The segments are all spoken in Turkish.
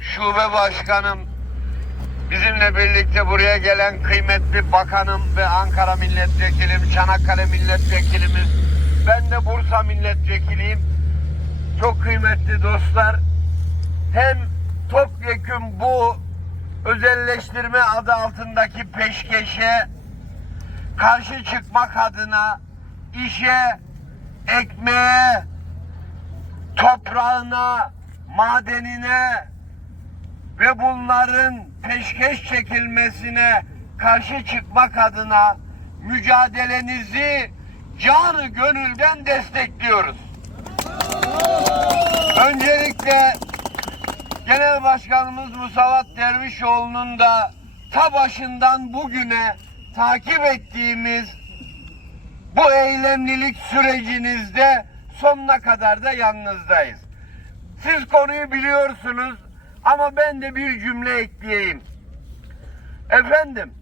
Şube başkanım, bizimle birlikte buraya gelen kıymetli bakanım ve Ankara milletvekilim, Çanakkale milletvekilimiz, ben de Bursa milletvekiliyim. Çok kıymetli dostlar, hem topyekun bu özelleştirme adı altındaki peşkeşe karşı çıkmak adına işe, ekmeğe, toprağına, madenine ve bunların peşkeş çekilmesine karşı çıkmak adına mücadelenizi canı gönülden destekliyoruz. Öncelikle Genel Başkanımız Musavat Dervişoğlu'nun da ta başından bugüne takip ettiğimiz bu eylemlilik sürecinizde sonuna kadar da yanınızdayız. Siz konuyu biliyorsunuz ama ben de bir cümle ekleyeyim. Efendim,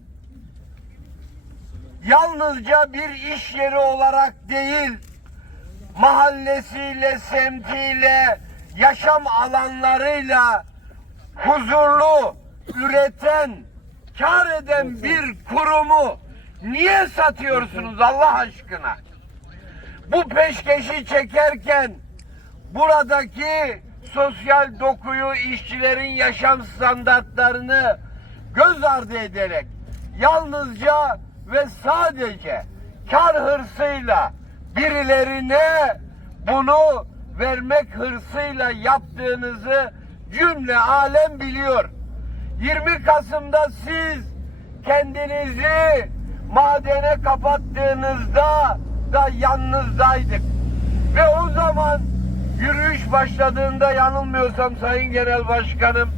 yalnızca bir iş yeri olarak değil, mahallesiyle, semtiyle, yaşam alanlarıyla huzurlu, üreten, kar eden bir kurumu niye satıyorsunuz Allah aşkına? Bu peşkeşi çekerken buradaki sosyal dokuyu, işçilerin yaşam standartlarını göz ardı ederek yalnızca ve sadece kar hırsıyla birilerine bunu vermek hırsıyla yaptığınızı cümle alem biliyor. 20 Kasım'da siz kendinizi madene kapattığınızda da yalnızdaydık. Ve o zaman yürüyüş başladığında yanılmıyorsam Sayın Genel Başkanım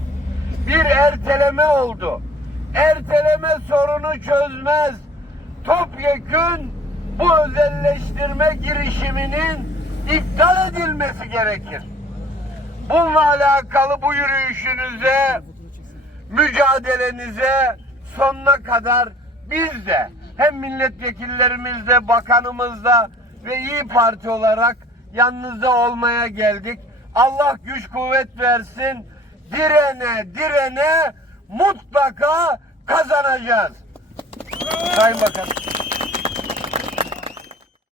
bir erteleme oldu. Erteleme sorunu çözmez. Topyekün bu özelleştirme girişiminin iptal edilmesi gerekir. Bununla alakalı bu yürüyüşünüze, mücadelenize sonuna kadar biz de hem milletvekillerimizle, bakanımızla ve İyi Parti olarak yanınızda olmaya geldik. Allah güç kuvvet versin. Direne direne mutlaka kazanacağız. Sayın Bakan.